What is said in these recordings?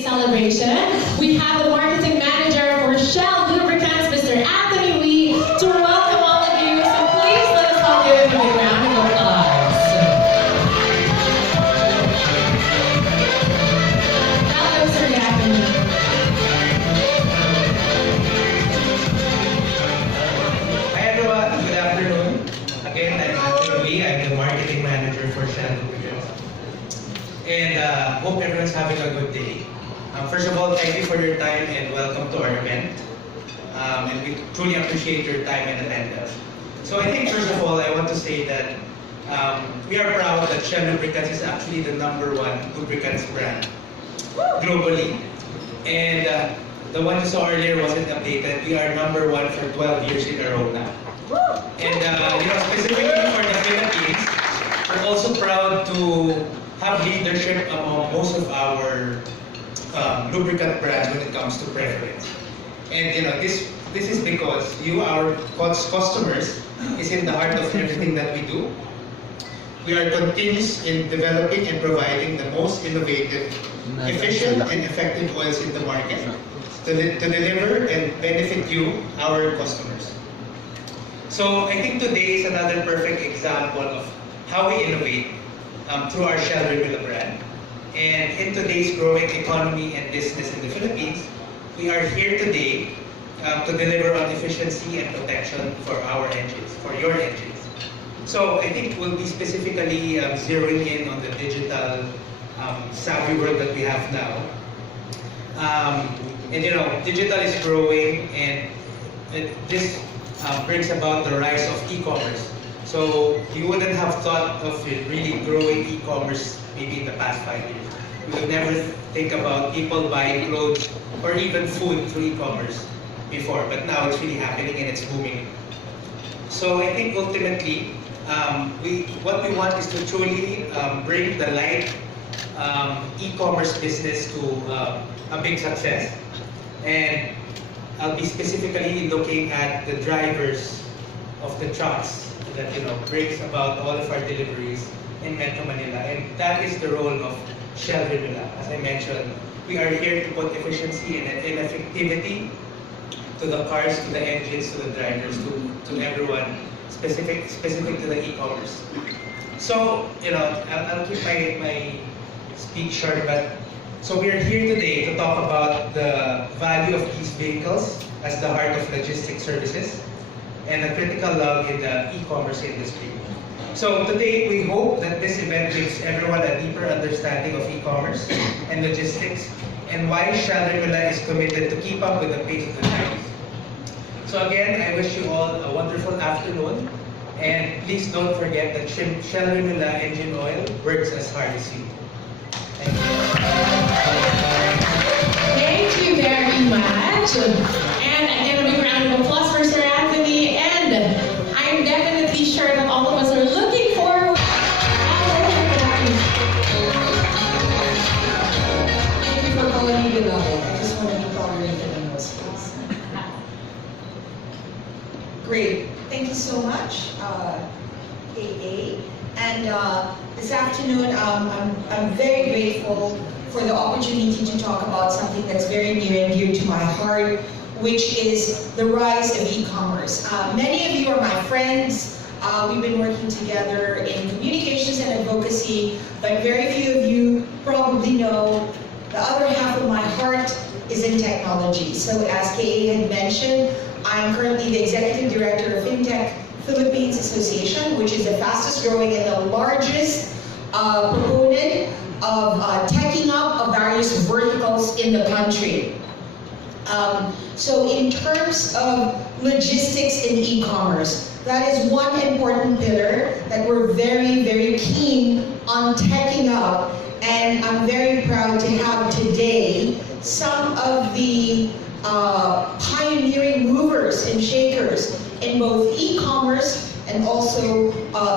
Celebration. We have the marketing manager for Shell Lubricants, Mr. Anthony Lee, to welcome all of you. So please let us all give him a big round of applause. Hello, Sir Anthony. Hi everyone, good afternoon. Again, I'm Anthony Lee. I'm the marketing manager for Shell Lubricants. And hope everyone's having a good day. First of all, thank you for your time and welcome to our event. And we truly appreciate your time and attendance. So I think first of all, I want to say that we are proud that Shell Lubricants is actually the #1 lubricants brand globally. And the one you saw earlier wasn't updated. We are #1 for 12 years in a row now. And specifically for the Philippines, we're also proud to have leadership among most of our lubricant brands when it comes to preference. And this is because you, our customers, is in the heart of everything that we do. We are continuous in developing and providing the most innovative, efficient, and effective oils in the market to deliver and benefit you, our customers. So I think today is another perfect example of how we innovate through our Shell Rimula brand. And in today's growing economy and business in the Philippines, we are here today to deliver on efficiency and protection for our engines, for your engines. So I think we'll be specifically zeroing in on the digital savvy world that we have now. Digital is growing, and this brings about the rise of e-commerce. So you wouldn't have thought of really growing e-commerce maybe in the past 5 years. You would never think about people buying clothes or even food through e-commerce before, but now it's really happening and it's booming. So I think ultimately, what we want is to truly bring the light e-commerce business to a big success. And I'll be specifically looking at the drivers of the trucks that brings about all of our deliveries in Metro Manila, and that is the role of Shell Rimula. As I mentioned, we are here to put efficiency and effectivity to the cars, to the engines, to the drivers, to everyone, specific to the e-commerce. So, I'll keep my speech short, but so we are here today to talk about the value of these vehicles as the heart of logistics services and a critical log in the e-commerce industry. So today, we hope that this event gives everyone a deeper understanding of e-commerce and logistics and why Shell Rimula is committed to keep up with the pace of the times. So again, I wish you all a wonderful afternoon, and please don't forget that Shell Rimula engine oil works as hard as you. Thank you. Thank you very much. And again, a big round of applause for Sir Anthony. And I'm definitely sure that all of us are looking forward. Thank you for calling me beloved. I just want to be tolerated in those ways. Great. Thank you so much, KA. And this afternoon, I'm very grateful for the opportunity to talk about something that's very near and dear to my heart, which is the rise of e-commerce. Many of you are my friends. We've been working together in communications and advocacy, but very few of you probably know the other half of my heart is in technology. So as KA had mentioned, I'm currently the Executive Director of FinTech Philippines Association, which is the fastest growing and the largest proponent of teching up of various verticals in the country. So in terms of logistics and e-commerce, that is one important pillar that we're very, very keen on teching up. And I'm very proud to have today some of the pioneering movers and shakers in both e-commerce and also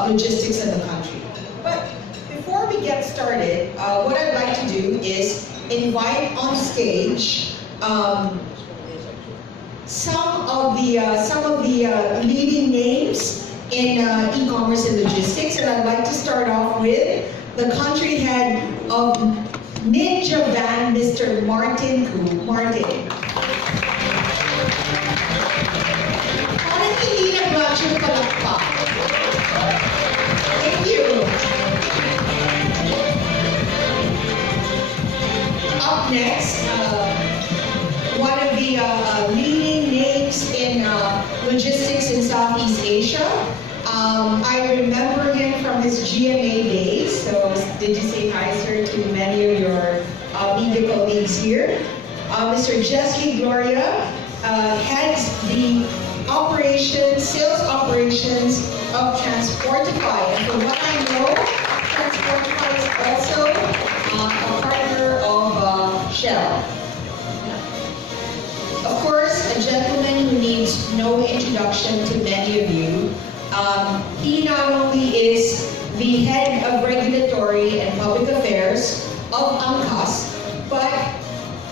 logistics in the country. But before we get started, what I'd like to do is invite on stage some of the leading names in e-commerce and logistics, and I'd like to start off with the country head of Ninja Van, Mr. Martin Ku. Martin. Parang hindi nag-match yung palakpak. Thank you. Up next, one of the leading names in logistics in Southeast Asia. I remember him from his GMA days. So, did you say hi, sir, to many of your media colleagues here? Mr. Jesly Gloria heads the sales operations of Transportify. And from what I know, Transportify is also a partner of Shell. Of course, a gentleman who needs no introduction to many of you. He not only is the head of regulatory and public affairs of UNCAS, but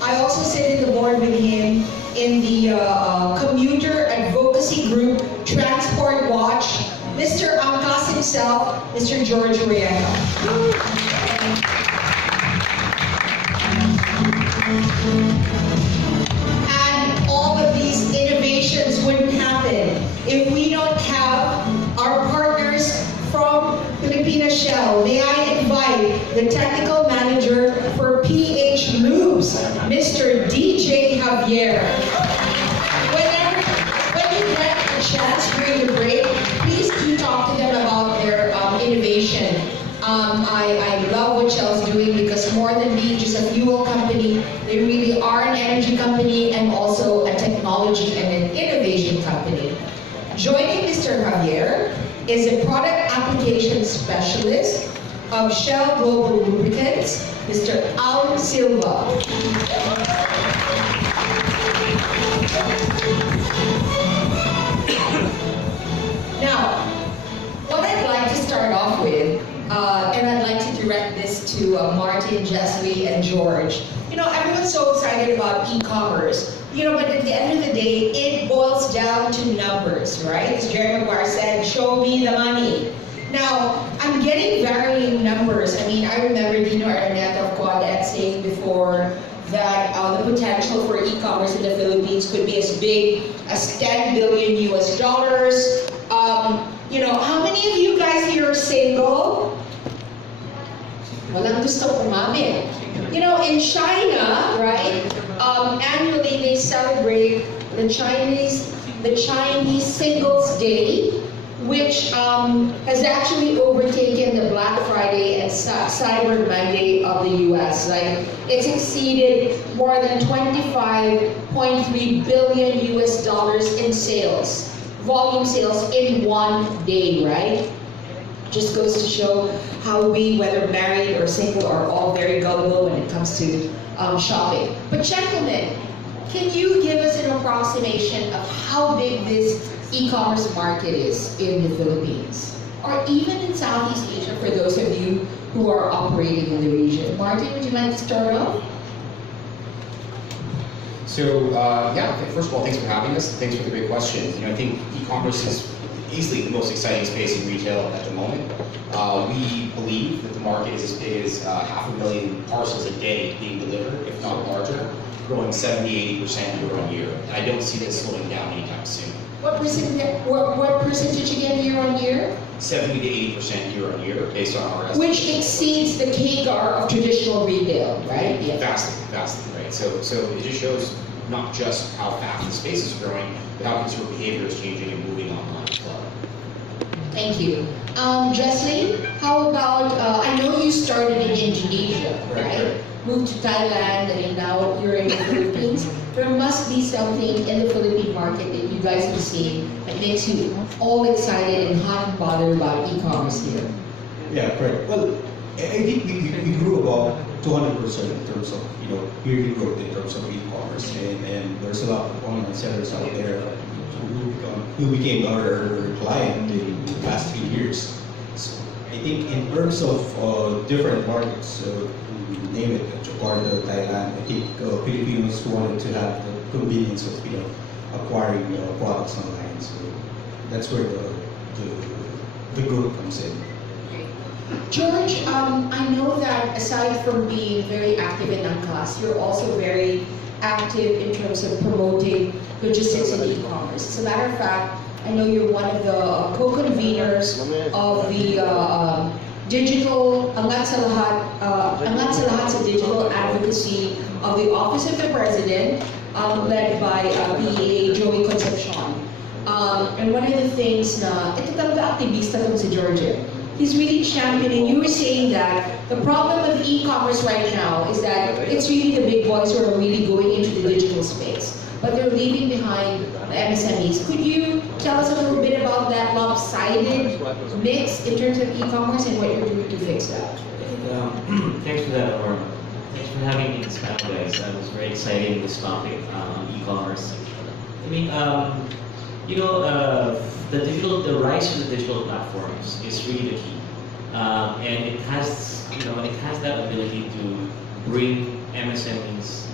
I also sit in the board with him in the commuter advocacy group Transport Watch, Mr. UNCAS himself, Mr. George Riego. And all of these innovations wouldn't happen if we don't have our partners from Filipina Shell. May I invite the technical manager for PH Lubes, Mr. DJ Javier. When you get a chance during the break, please do talk to them about their innovation. I love what Shell's doing because more than being just a fuel company, they really are an energy company and also a technology and an innovation company. Joining Mr. Javier is a product application specialist of Shell Global Lubricants, Mr. Al Silva. Now, what I'd like to start off with, and I'd like to direct this to Martin, Jesly, and George. You know, everyone's so excited about e-commerce. You know, but at the end of the day, it boils down to numbers, right? As Jerry Maguire said, show me the money. Now, I'm getting varying numbers. I mean, I remember Dino Araneta of Quadet saying before that the potential for e-commerce in the Philippines could be as big as 10 billion US dollars. You know, how many of you guys here are single? Walang gusto umamin. You know, in China, right, annually they celebrate the Chinese Singles Day, which has actually overtaken the Black Friday and Cyber Monday of the US. Like, it's exceeded more than 25.3 billion US dollars in sales, volume sales in one day, right? Just goes to show how we, whether married or single, are all very gullible when it comes to shopping. But gentlemen, can you give us an approximation of how big this e-commerce market is in the Philippines? Or even in Southeast Asia for those of you who are operating in the region? Martin, would you mind to start off? So, yeah, first of all, thanks for having us. Thanks for the great questions. You know, I think e-commerce is easily the most exciting space in retail at the moment. We believe that the market is as big as 500,000 parcels a day being delivered, if not larger, growing 70–80% year on year. And I don't see this slowing down anytime soon. What percentage again year on year? 70–80% year on year, based on our estimates. Which exceeds the CAGR of traditional retail, right? Yeah. Vastly, right? So it just shows not just how fast the space is growing, but how consumer behavior is changing and moving online as well. Thank you. Jesly, how about, I know you started in Indonesia, right? Moved to Thailand, and now you're in the Philippines. There must be something in the Philippine market that you guys have seen that makes you all excited and hot and bothered about e-commerce here. Yeah, correct. Well, I think we grew about 200% in terms of, yearly growth in terms of e-commerce, and there's a lot of online sellers out there who became our client in the past 3 years. So I think in terms of different markets, name it, Jakarta, Thailand, I think Filipinos wanted to have the convenience of acquiring products online. So that's where the growth comes in. George, I know that aside from being very active in UNCLAS, you're also very active in terms of promoting logistics and e-commerce. As a matter of fact, I know you're one of the co-conveners of the digital, Angat sa Lahat sa Digital Advocacy of the Office of the President, led by PA Joey Concepcion. And one of the things na, ito talaga aktivista tong si George. He's really championing. You were saying that the problem with e-commerce right now is that it's really the big boys who are really going into the digital space, but they're leaving behind the MSMEs. Could you tell us a little bit about that lopsided mix in terms of e-commerce and what you're doing to fix that? Thanks for that, Aurora. Thanks for having me in this panel, guys. It was very exciting, this topic on e-commerce. I mean, the rise of the digital platforms is really the key, and it has that ability to bring MSMEs